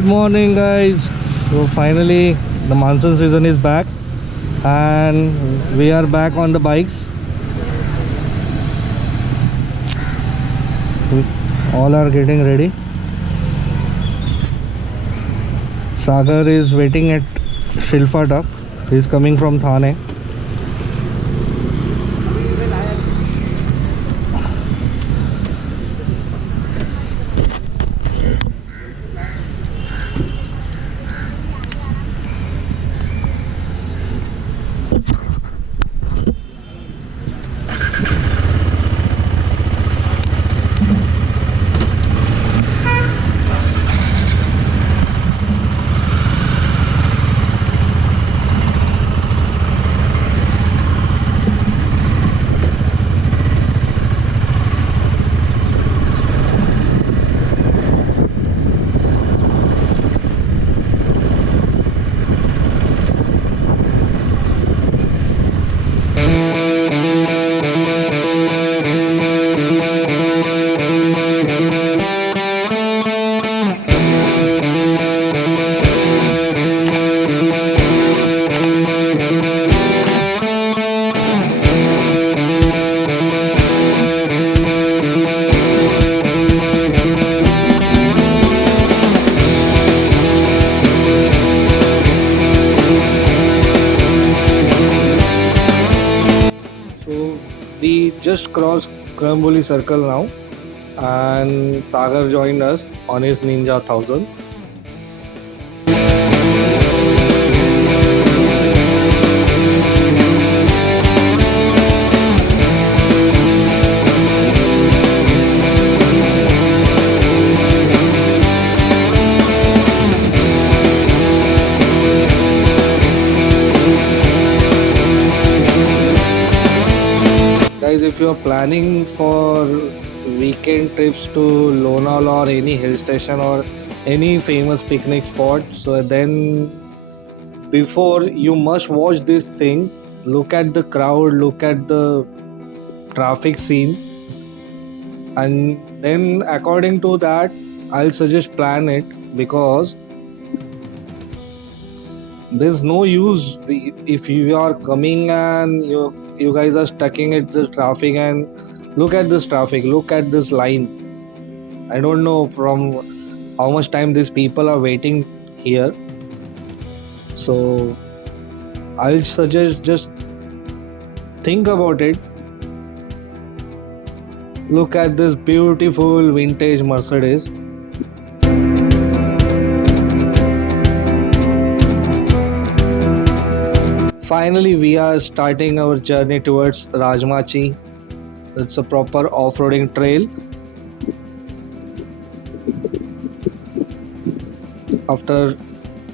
Good morning, guys. So finally, the monsoon season is back, and we are back on the bikes. We all are getting ready. Sagar is waiting at Shilfata. He is coming from Thane. We just crossed Kramboli Circle now, and Sagar joined us on his Ninja 1000. Guys, if you're planning for weekend trips to Lonavala or any hill station or any famous picnic spot, so then before you must watch this thing, look at the crowd, look at the traffic scene, and then according to that, I'll suggest plan it, because there's no use if you are coming and you guys are stucking at the traffic, and look at this traffic, look at this line. I don't know from how much time these people are waiting here. So I'll suggest just think about it. Look at this beautiful vintage Mercedes. Finally, we are starting our journey towards Rajmachi. It's a proper off-roading trail. After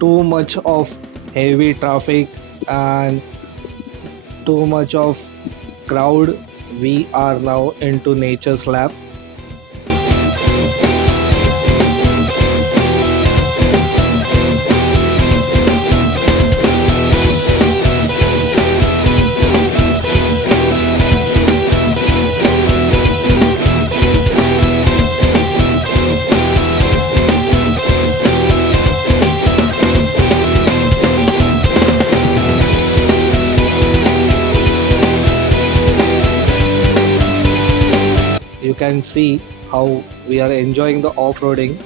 too much of heavy traffic and too much of crowd, we are now into nature's lap. You can see how we are enjoying the off-roading.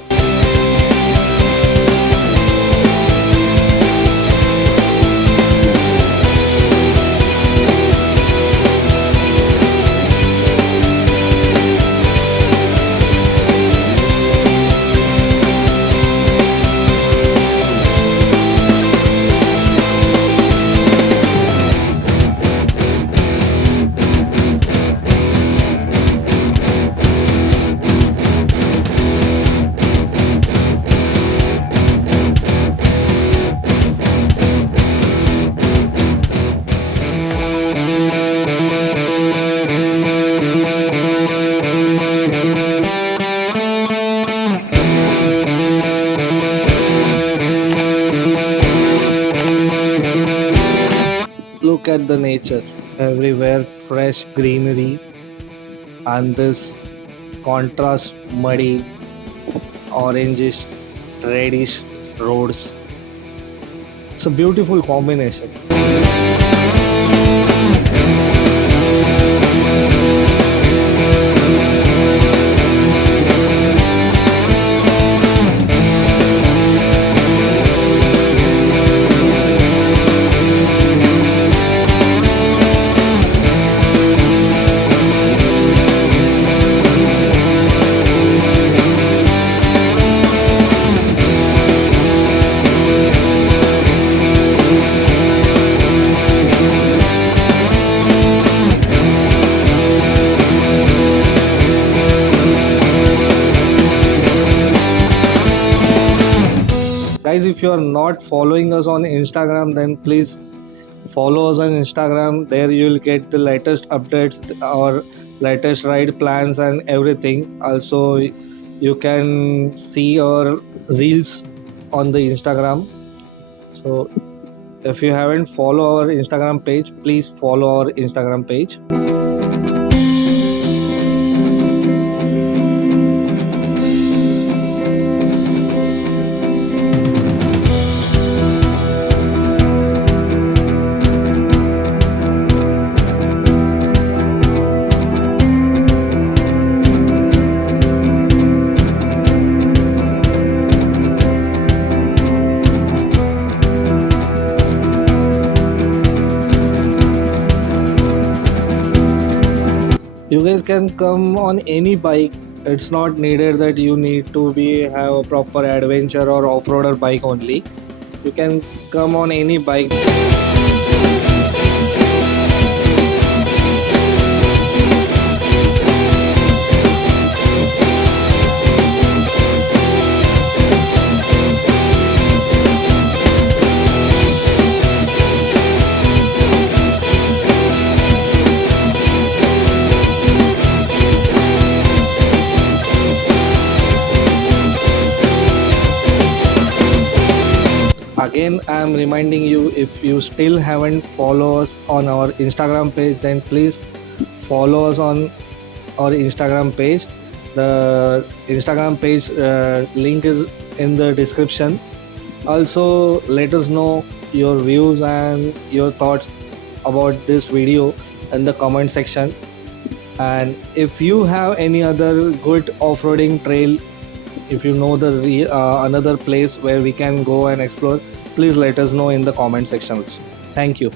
Look at the nature, everywhere fresh greenery, and this contrast muddy, orangish, reddish roads. It's a beautiful combination. Guys, if you are not following us on Instagram, then please follow us on Instagram. There you will get the latest updates, our latest ride plans and everything. Also, you can see our reels on the Instagram. So if you haven't followed our Instagram page, please follow our Instagram page. You guys can come on any bike. It's not needed that you need to be have a proper adventure or off-roader bike only. You can come on any bike. Again, I am reminding you, if you still haven't followed us on our Instagram page, then please follow us on our Instagram page. The Instagram page link is in the description. Also, let us know your views and your thoughts about this video in the comment section. And if you have any other good off-roading trail, if you know the another place where we can go and explore, please let us know in the comment section. Thank you.